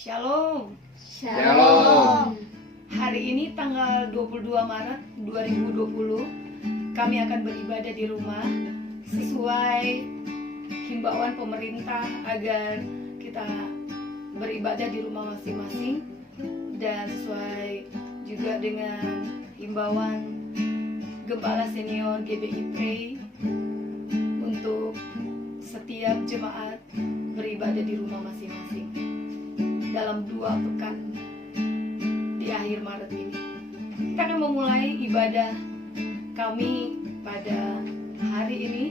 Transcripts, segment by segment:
Shalom. Shalom. Hari ini tanggal 22 Maret 2020 kami akan beribadah di rumah sesuai himbauan pemerintah agar kita beribadah di rumah masing-masing, dan sesuai juga dengan himbauan Gembala Senior GBI Pray untuk setiap jemaat beribadah di rumah masing-masing dalam 2 pekan di akhir Maret ini. Kita akan memulai ibadah kami pada hari ini.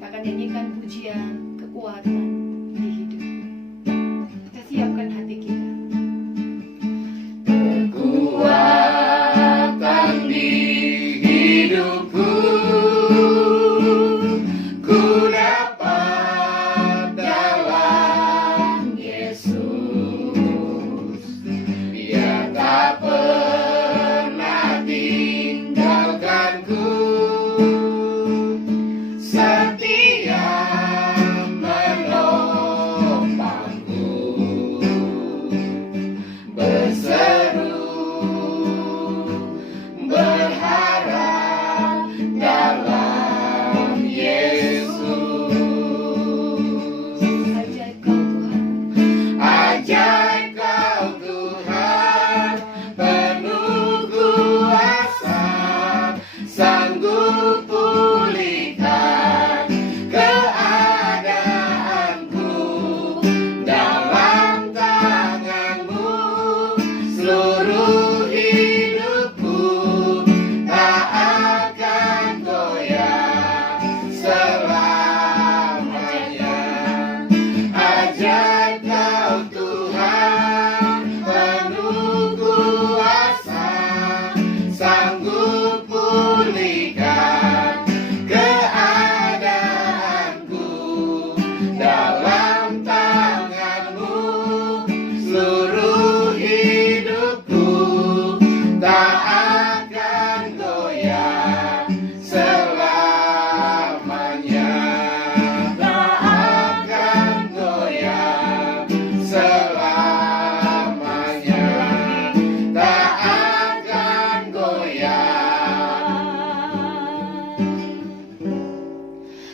Kita akan nyanyikan pujian kekuatan di hidup. Kita siapkan hati kita. Kekuatan di hidupku, ku dapat dalam Yesus. Dia tak pernah tinggalkanku, setia menopangku, berseru berharap dalam Yesus. Ajaib kau Tuhan, Ajaib kau Tuhan, penuh kuasa, sanggup pulihkan keadaanku. Dalam tangan-Mu seluruh hidupku tak akan goyah selamanya. Ajaib kau Tuhan, penuh kuasa, sanggup pulihkan keadaanku. Dalam tangan-Mu seluruh hidupku tak akan goyah selamanya. Tak akan goyah selamanya. Tak akan goyah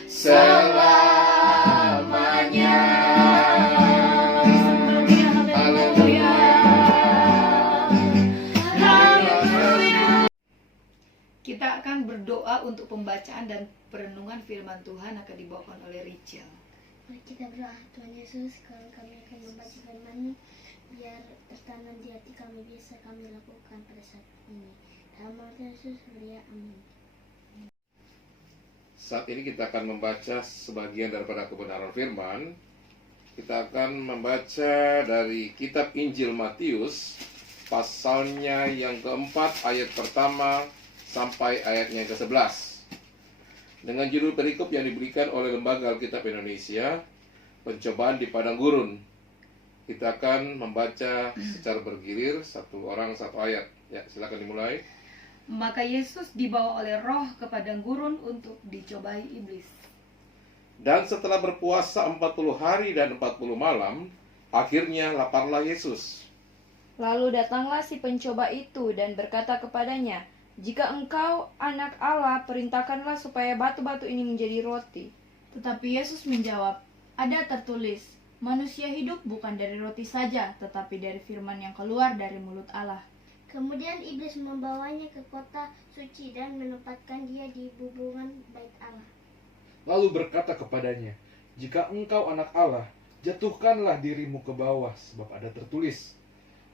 selamanya. haleluya. Kita akan berdoa untuk pembacaan dan perenungan firman Tuhan akan dibawakan oleh Rachel. Mari kita berdoa. Tuhan Yesus, kalau kami akan membaca firman-Mu, biar tertanam di hati kami, bisa kami lakukan pada saat ini. Dalam nama Tuhan Yesus, ya, amin. Saat ini kita akan membaca sebagian daripada kebenaran firman. Kita akan membaca dari kitab Injil Matius, pasalnya yang keempat, ayat pertama sampai ayatnya yang ke-11. Dengan judul perikop yang diberikan oleh Lembaga Alkitab Indonesia, Pencobaan di Padang Gurun. Kita akan membaca secara bergilir, satu orang satu ayat. Ya, silakan dimulai. Maka Yesus dibawa oleh Roh ke padang gurun untuk dicobai iblis. Dan setelah berpuasa 40 hari dan 40 malam, akhirnya laparlah Yesus. Lalu datanglah si pencoba itu dan berkata kepadanya, "Jika engkau anak Allah, perintahkanlah supaya batu-batu ini menjadi roti." Tetapi Yesus menjawab, "Ada tertulis, manusia hidup bukan dari roti saja, tetapi dari firman yang keluar dari mulut Allah." Kemudian iblis membawanya ke kota suci dan menempatkan dia di bubungan bait Allah. Lalu berkata kepadanya, "Jika engkau anak Allah, jatuhkanlah dirimu ke bawah, sebab ada tertulis,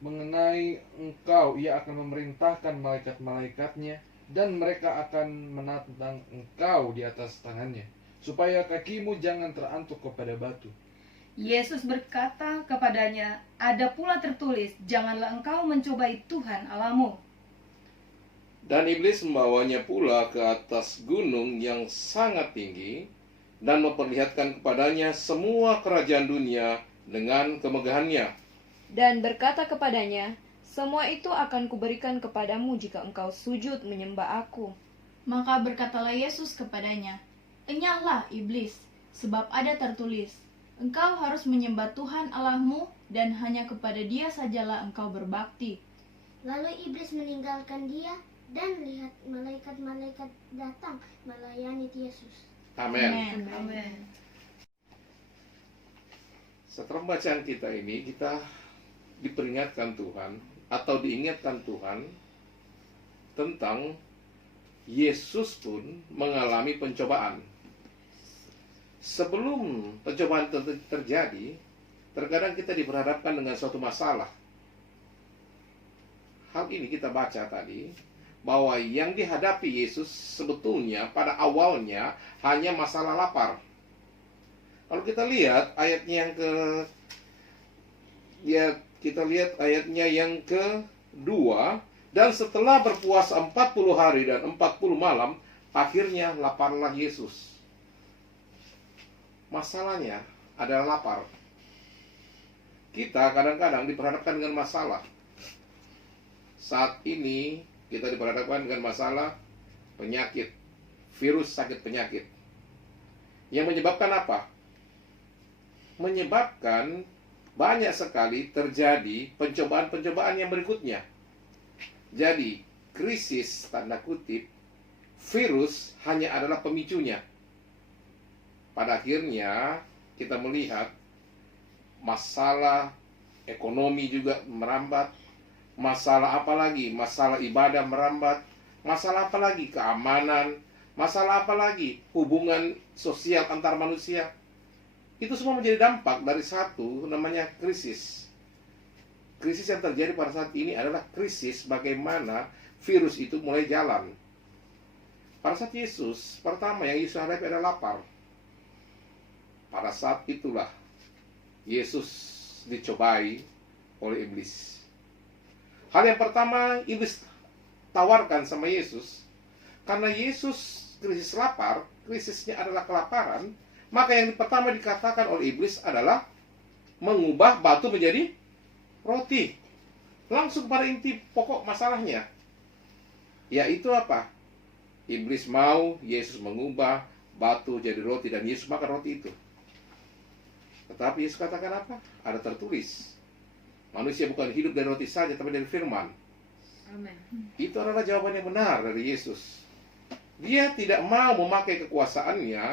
mengenai engkau ia akan memerintahkan malaikat-malaikatnya, dan mereka akan menantang engkau di atas tangannya, supaya kakimu jangan terantuk kepada batu." Yesus berkata kepadanya, "Ada pula tertulis, janganlah engkau mencobai Tuhan Allahmu." Dan iblis membawanya pula ke atas gunung yang sangat tinggi, dan memperlihatkan kepadanya semua kerajaan dunia dengan kemegahannya. Dan berkata kepadanya, "Semua itu akan kuberikan kepadamu jika engkau sujud menyembah aku." Maka berkatalah Yesus kepadanya, "Enyahlah iblis, sebab ada tertulis, Engkau harus menyembah Tuhan Allahmu dan hanya kepada Dia sajalah engkau berbakti. Lalu iblis meninggalkan dia dan lihat malaikat-malaikat datang melayani Yesus. Amin. Amin. Setelah bacaan kita ini, kita diperingatkan Tuhan atau diingatkan Tuhan tentang Yesus pun mengalami pencobaan. Sebelum pencobaan terjadi, terkadang kita diperhadapkan dengan suatu masalah. Hal ini kita baca tadi, bahwa yang dihadapi Yesus sebetulnya pada awalnya hanya masalah lapar. Kalau kita lihat ayatnya yang kedua, dan setelah berpuasa 40 hari dan 40 malam, akhirnya laparlah Yesus. Masalahnya adalah lapar. Kita kadang-kadang diperhadapkan dengan masalah. Saat ini kita diperhadapkan dengan masalah penyakit, virus sakit penyakit. Yang menyebabkan apa? Menyebabkan banyak sekali terjadi pencobaan-pencobaan yang berikutnya. Jadi, krisis tanda kutip, virus hanya adalah pemicunya. Pada akhirnya kita melihat masalah ekonomi juga merambat, masalah apa lagi? Masalah ibadah merambat, masalah apa lagi? Keamanan, masalah apa lagi? Hubungan sosial antar manusia. Itu semua menjadi dampak dari satu namanya krisis. Krisis yang terjadi pada saat ini adalah krisis bagaimana virus itu mulai jalan. Pada saat Yesus, pertama yang Yesus hadapi adalah lapar. Pada saat itulah Yesus dicobai oleh iblis. Hal yang pertama iblis tawarkan sama Yesus, karena Yesus krisis lapar, krisisnya adalah kelaparan, maka yang pertama dikatakan oleh iblis adalah mengubah batu menjadi roti. Langsung pada inti pokok masalahnya, yaitu apa? Iblis mau Yesus mengubah batu jadi roti, dan Yesus makan roti itu. Tetapi Yesus katakan apa? Ada tertulis, manusia bukan hidup dari roti saja, tapi dari firman. Amin. Itu adalah jawaban yang benar dari Yesus. Dia tidak mau memakai kekuasaannya,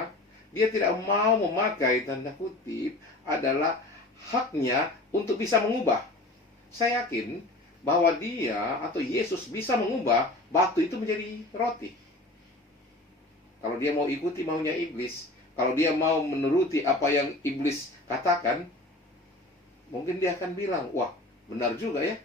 dia tidak mau memakai tanda kutip adalah haknya untuk bisa mengubah. Saya yakin bahwa dia atau Yesus bisa mengubah batu itu menjadi roti. Kalau dia mau ikuti maunya iblis, kalau dia mau menuruti apa yang iblis katakan, mungkin dia akan bilang, wah benar juga ya,